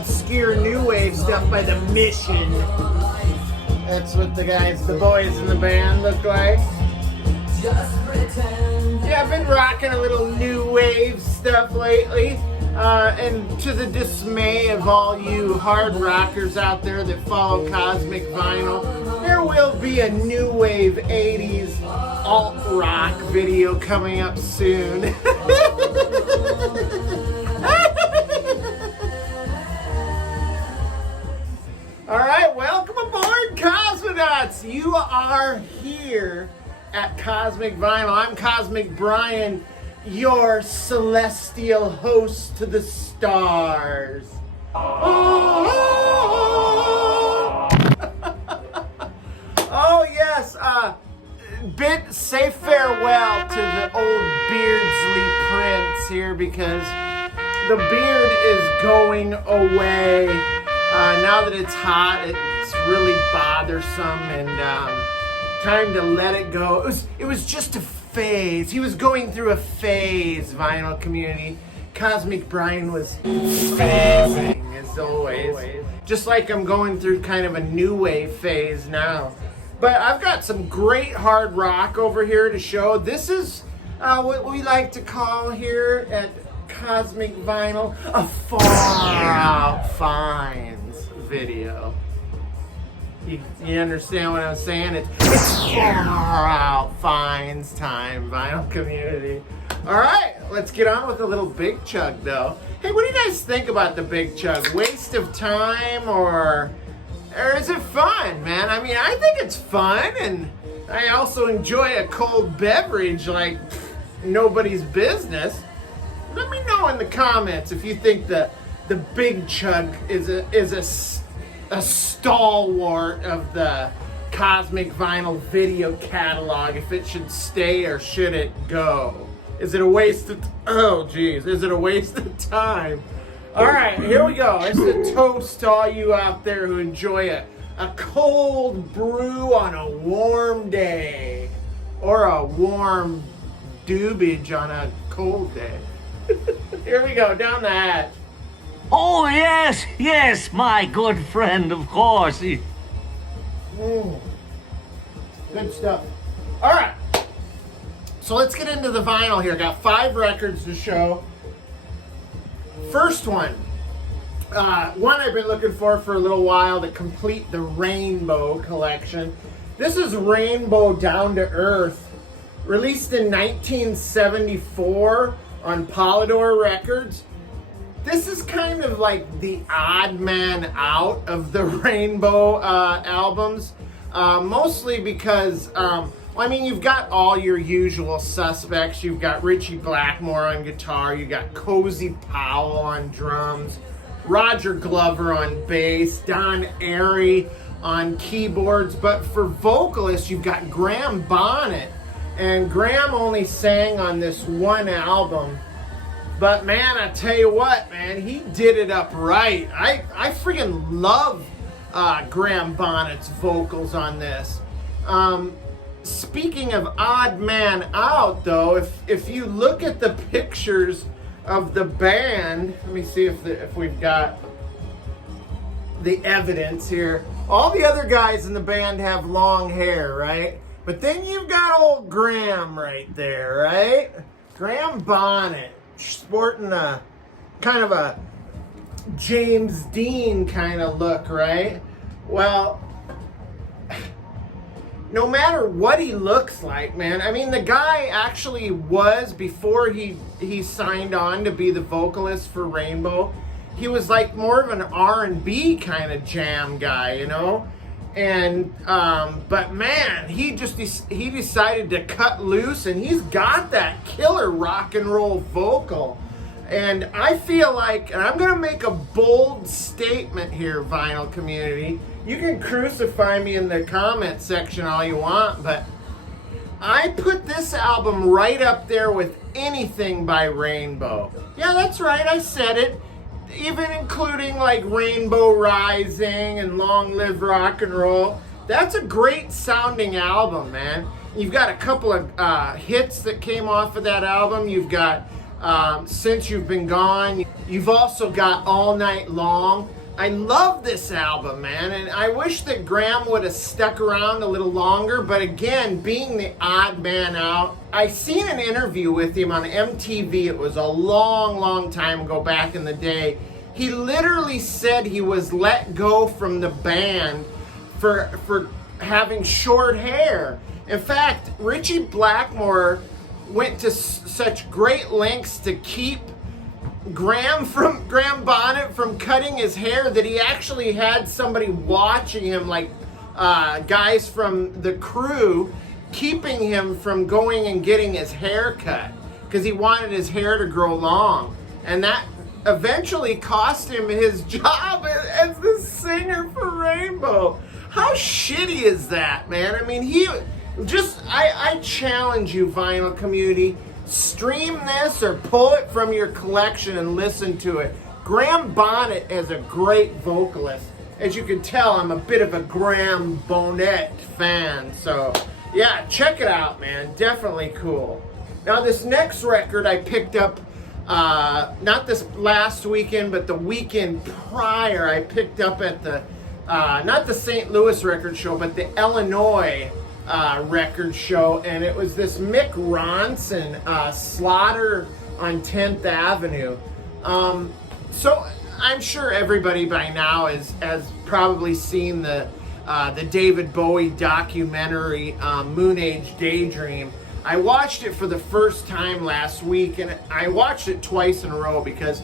obscure new wave stuff by The Mission. That's what the boys in the band look like. Yeah, I've been rocking a little new wave stuff lately. And to the dismay of all you hard rockers out there that follow Cosmic Vinyl, there will be a new wave 80s alt rock video coming up soon. Alright, welcome aboard, Cosmonauts! You are here at Cosmic Vinyl. I'm Cosmic Brian, your celestial host to the stars. Oh yes, say farewell to the old Beardsley Prince here because the beard is going away. Now that it's hot, it's really bothersome, and time to let it go. It was just a phase. He was going through a phase, Vinyl Community. Cosmic Brian was phasing, as always. Just like I'm going through kind of a new wave phase now. But I've got some great hard rock over here to show. This is what we like to call here at Cosmic Vinyl a Far Out Finds video. You understand what I'm saying? It's Far Out Finds time, Vinyl Community. Alright, let's get on with a little Big Chug though. Hey, what do you guys think about the Big Chug? Waste of time or is it fun, man? I mean, I think it's fun, and I also enjoy a cold beverage like nobody's business. Let me know in the comments if you think the Big Chug is a stalwart of the Cosmic Vinyl video catalog, if it should stay or should it go. Is it a waste of is it a waste of time? Alright, here we go. It's a toast to all you out there who enjoy a cold brew on a warm day. Or a warm doobage on a cold day. Here we go, down the hatch. Oh, yes, my good friend, of course. Good stuff. All right. So let's get into the vinyl here. Got 5 records to show. First one. One I've been looking for a little while to complete the Rainbow collection. This is Rainbow Down to Earth. Released in 1974 on Polydor Records. This is kind of like the odd man out of the Rainbow albums, mostly because, I mean, you've got all your usual suspects. You've got Richie Blackmore on guitar, you got Cozy Powell on drums, Roger Glover on bass, Don Airey on keyboards, but for vocalists, you've got Graham Bonnet, and Graham only sang on this one album. But man, I tell you what, man, he did it up right. I freaking love Graham Bonnet's vocals on this. Speaking of odd man out, though, if you look at the pictures of the band, let me see if we've got the evidence here. All the other guys in the band have long hair, right? But then you've got old Graham right there, right? Graham Bonnet. Sporting a kind of a James Dean kind of look, right? Well, no matter what he looks like, man, I mean, the guy actually was, before he signed on to be the vocalist for Rainbow, he was like more of an R&B kind of jam guy, you know? And but man, he decided to cut loose, and he's got that killer rock and roll vocal. And I feel like, and I'm gonna make a bold statement here, Vinyl Community. You can crucify me in the comment section all you want, but I put this album right up there with anything by Rainbow. Yeah, that's right, I said it. Even including like Rainbow Rising and Long Live Rock and Roll. That's a great sounding album, man. You've got a couple of hits that came off of that album. You've got since you've been gone. You've also got All Night Long. I love this album, man, and I wish that Graham would have stuck around a little longer, but again, being the odd man out, I seen an interview with him on MTV. It was a long time ago, back in the day. He literally said he was let go from the band for having short hair. In fact, Richie Blackmore went to such great lengths to keep Graham Bonnet from cutting his hair that he actually had somebody watching him, like guys from the crew, keeping him from going and getting his hair cut because he wanted his hair to grow long. And that eventually cost him his job as the singer for Rainbow. How shitty is that, man? I mean, I challenge you, Vinyl Community. Stream this or pull it from your collection and listen to it. Graham Bonnet is a great vocalist. As you can tell, I'm a bit of a Graham Bonnet fan. So, yeah, check it out, man. Definitely cool. Now, this next record I picked up, not this last weekend, but the weekend prior, I picked up at the, not the St. Louis record show, but the Illinois record show, and it was this Mick Ronson, Slaughter on 10th Avenue. So I'm sure everybody by now has probably seen the David Bowie documentary, Moon Age Daydream. I watched it for the first time last week, and I watched it twice in a row because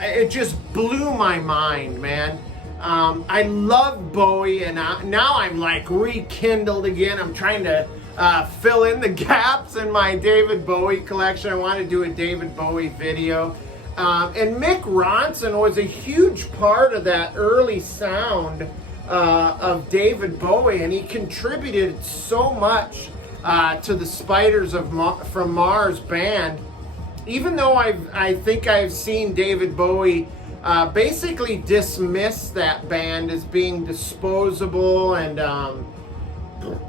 it just blew my mind, man. I love Bowie, and now I'm like rekindled again. I'm trying to fill in the gaps in my David Bowie collection. I want to do a David Bowie video. And Mick Ronson was a huge part of that early sound of David Bowie, and he contributed so much to the Spiders from Mars band. Even though I think I've seen David Bowie basically dismiss that band as being disposable and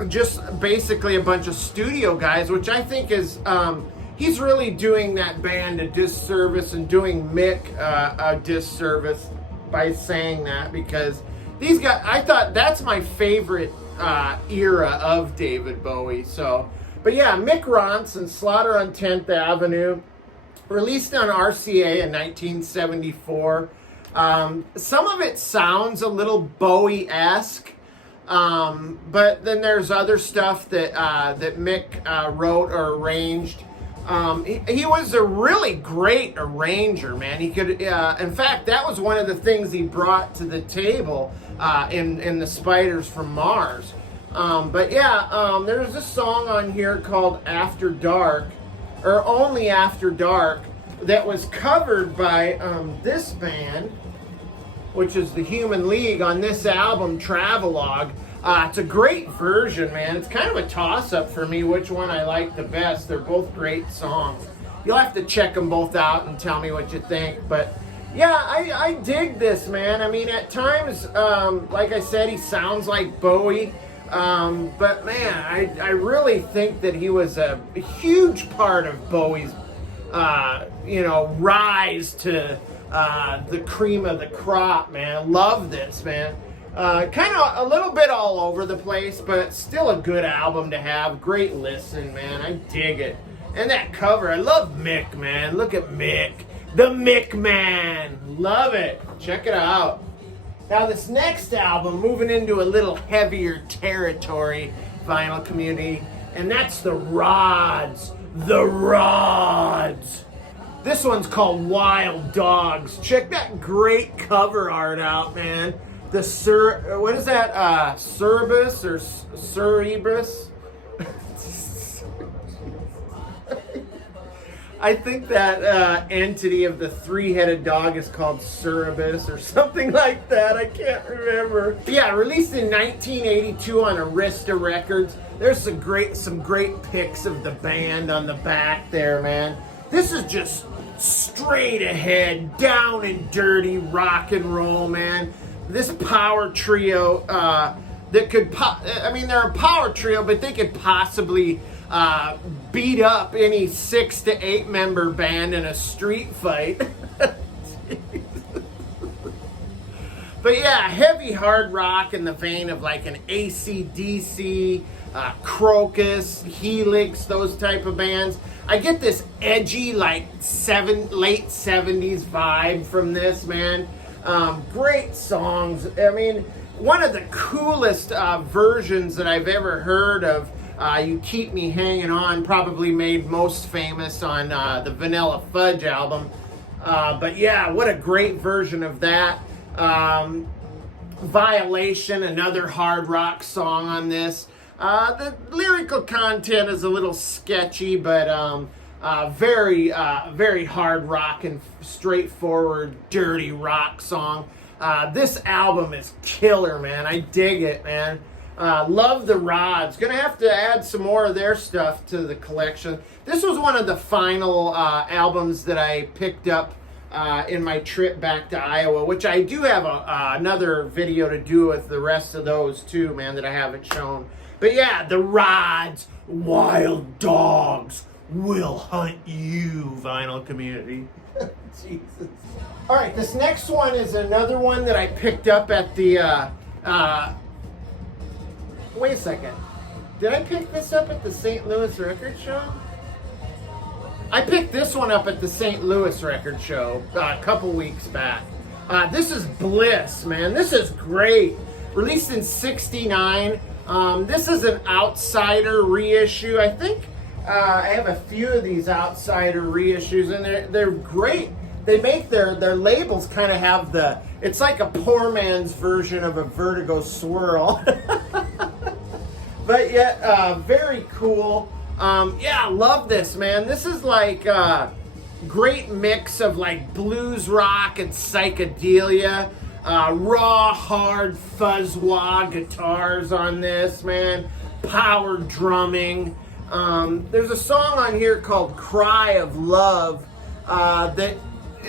just basically a bunch of studio guys, which I think is he's really doing that band a disservice and doing Mick a disservice by saying that, because these guys, I thought that's my favorite era of David Bowie. So, but yeah, Mick Ronson, Slaughter on 10th Avenue, released on RCA in 1974. Some of it sounds a little Bowie-esque, but then there's other stuff that Mick wrote or arranged. He was a really great arranger, man. He could, in fact, that was one of the things he brought to the table in the Spiders from Mars. But yeah, there's a song on here called After Dark, or Only After Dark, that was covered by this band, which is the Human League, on this album, Travelogue. It's a great version, man. It's kind of a toss-up for me which one I like the best. They're both great songs. You'll have to check them both out and tell me what you think. But yeah, I dig this, man. I mean, at times, like I said, he sounds like Bowie. But man, I really think that he was a huge part of Bowie's, rise to the cream of the crop, man. Love this, man. Kind of a little bit all over the place, but still a good album to have. Great listen, man. I dig it. And that cover, I love Mick, man. Look at Mick. The Mick Man. Love it. Check it out. Now this next album, moving into a little heavier territory, Vinyl Community, and that's the Rods. The Rods. This one's called Wild Dogs. Check that great cover art out, man. The what is that? Cerebus or Cerebus? I think that entity of the three-headed dog is called Cerebus or something like that. I can't remember. But yeah, released in 1982 on Arista Records. There's some great pics of the band on the back there, man. This is just straight ahead, down and dirty rock and roll, man. This power trio that could, they're a power trio, but they could possibly beat up any 6 to 8 member band in a street fight. But yeah, heavy hard rock in the vein of like an AC/DC, Crocus, Helix, those type of bands. I get this edgy, like late 70s vibe from this, man. Great songs. I mean, one of the coolest versions that I've ever heard of, You Keep Me Hanging On, probably made most famous on the Vanilla Fudge album. But yeah, what a great version of that. Violation, another hard rock song on this. The lyrical content is a little sketchy, but very hard rock and straightforward, dirty rock song. This album is killer, man. I dig it, man. Love the Rods. Gonna have to add some more of their stuff to the collection. This was one of the final albums that I picked up in my trip back to Iowa, which I do have another video to do with the rest of those too, man, that I haven't shown. But yeah, the Rods, Wild Dogs Will Hunt You, Vinyl Community. Jesus. All right, this next one is another one that I picked up at the, wait a second. Did I pick this up at the St. Louis Record Show? I picked this one up at the St. Louis Record Show a couple weeks back. This is Bliss, man. This is great. Released in '69. This is an Outsider reissue. I think I have a few of these Outsider reissues, and they're great. They make their labels kind of have it's like a poor man's version of a Vertigo swirl. But yet, very cool. Yeah, I love this, man. This is like a great mix of like blues rock and psychedelia. Raw, hard fuzz-wah guitars on this, man. Power drumming. There's a song on here called Cry of Love that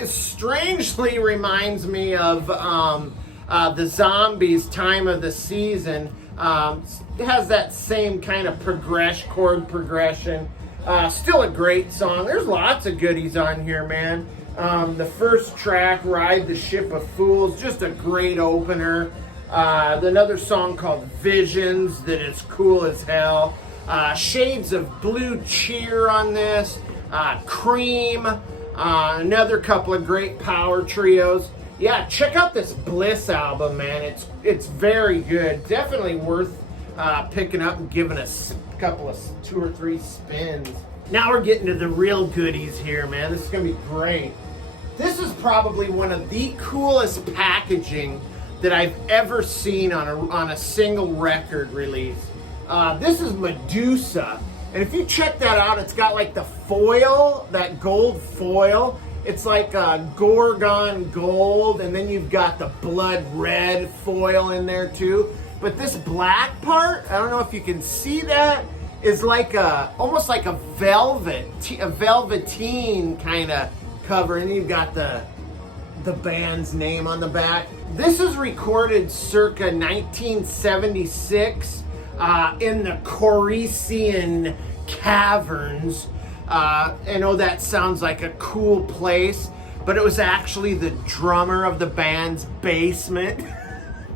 strangely reminds me of the Zombies' Time of the Season. It has that same kind of chord progression. Still a great song. There's lots of goodies on here, man. The first track, Ride the Ship of Fools, just a great opener. Another song called Visions that is cool as hell. Shades of Blue Cheer on this. Cream. Another couple of great power trios. Yeah, check out this Bliss album, man. It's very good. Definitely worth picking up and giving a couple of 2 or 3 spins. Now we're getting to the real goodies here, man. This is gonna be great. This is probably one of the coolest packaging that I've ever seen on a single record release. This is Medusa, and if you check that out, it's got like the foil, that gold foil. It's like Gorgon gold, and then you've got the blood red foil in there too. But this black part, I don't know if you can see that, is like almost like a velveteen kind of cover, and you've got the band's name on the back. This is recorded circa 1976 in the Corinthian caverns. I know that sounds like a cool place, but it was actually the drummer of the band's basement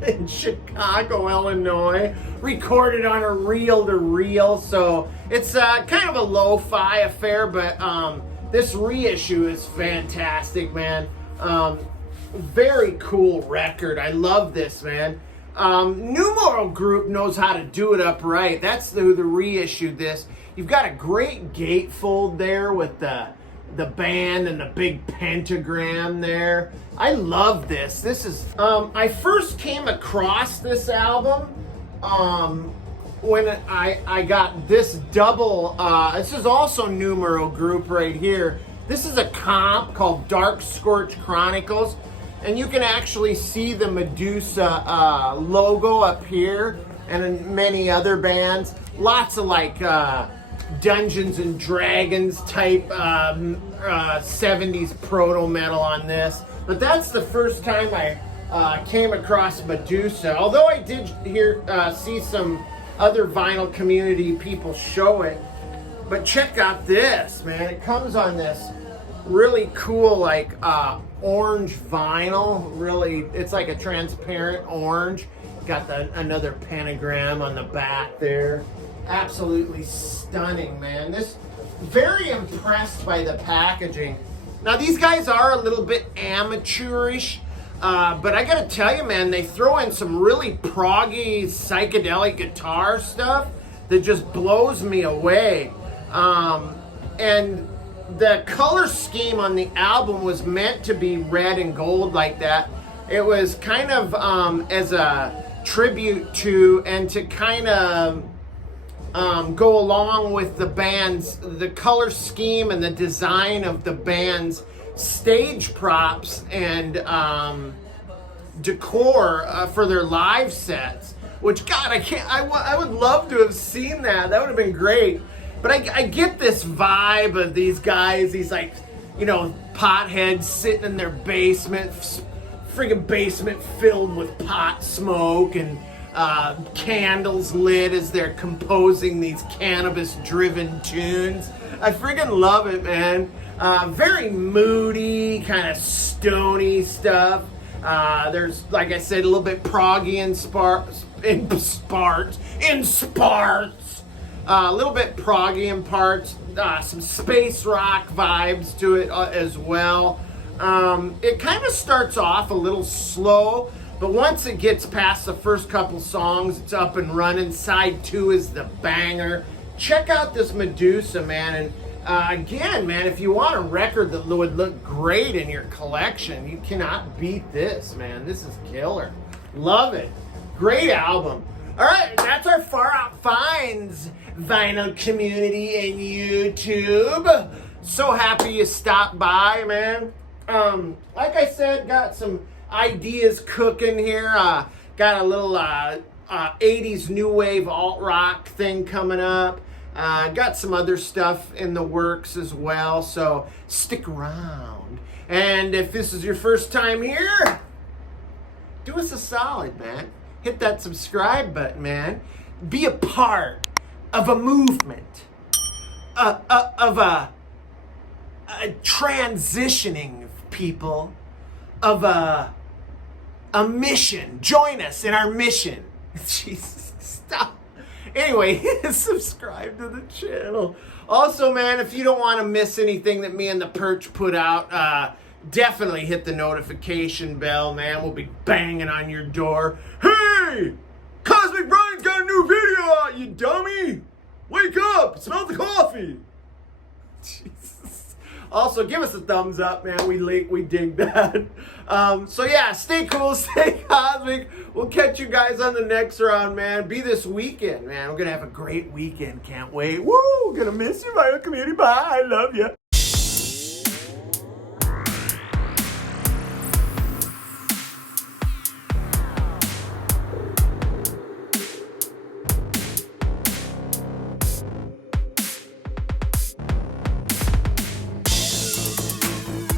in Chicago, Illinois, recorded on a reel-to-reel. So it's kind of a lo-fi affair, but this reissue is fantastic, man. Very cool record. I love this, man. Numero Group knows how to do it upright. That's who reissued this. You've got a great gatefold there with the band and the big pentagram there. I love this. This is I first came across this album when I got this double. This is also Numero Group right here. This is a comp called Dark Scorch Chronicles, and you can actually see the Medusa logo up here, and in many other bands. Lots of like Dungeons and Dragons type 70s proto metal on this. But that's the first time I came across Medusa. Although I did see some other Vinyl Community people show it. But check out this, man. It comes on this really cool, like, orange vinyl. Really, it's like a transparent orange. Got another pentagram on the back there. Absolutely stunning, man. Very impressed by the packaging. Now, these guys are a little bit amateurish, but I gotta tell you, man, they throw in some really proggy psychedelic guitar stuff that just blows me away. And the color scheme on the album was meant to be red and gold like that. It was kind of as a tribute to and to kind of go along with the color scheme and the design of the band's stage props and decor for their live sets. Which, God, I would love to have seen that. That would have been great. But I get this vibe of these guys, these, like, you know, potheads sitting in their basement, friggin' basement filled with pot smoke and candles lit as they're composing these cannabis-driven tunes. I friggin' love it, man. Very moody, kind of stony stuff. There's, like I said, a little bit proggy in sparts. A little bit proggy in parts. Some space rock vibes to it as well. It kind of starts off a little slow, but once it gets past the first couple songs, it's up and running. Side 2 is the banger. Check out this Medusa, man. And again, man, if you want a record that would look great in your collection, you cannot beat this, man. This is killer. Love it. Great album. All right, that's our Far Out Finds vinyl community and YouTube. So happy you stopped by, man. Like I said, got some ideas cooking here. Got a little 80s new wave alt rock thing coming up. Got some other stuff in the works as well, so stick around. And if this is your first time here, do us a solid, man. Hit that subscribe button, man. Be a part of a movement, of a transitioning people, of a mission. Join us in our mission. Jesus, stop. Anyway, subscribe to the channel. Also, man, if you don't want to miss anything that me and the Perch put out, definitely hit the notification bell, man. We'll be banging on your door. Hey! Cosmic Brian's got a new video out, you dummy! Wake up! Smell the coffee! Jesus. Also, give us a thumbs up, man. We dig that. So yeah, stay cool, stay cosmic. We'll catch you guys on the next round, man. Be this weekend, man. We're gonna have a great weekend. Can't wait. Woo! Gonna miss you, vinyl community. Bye. I love you.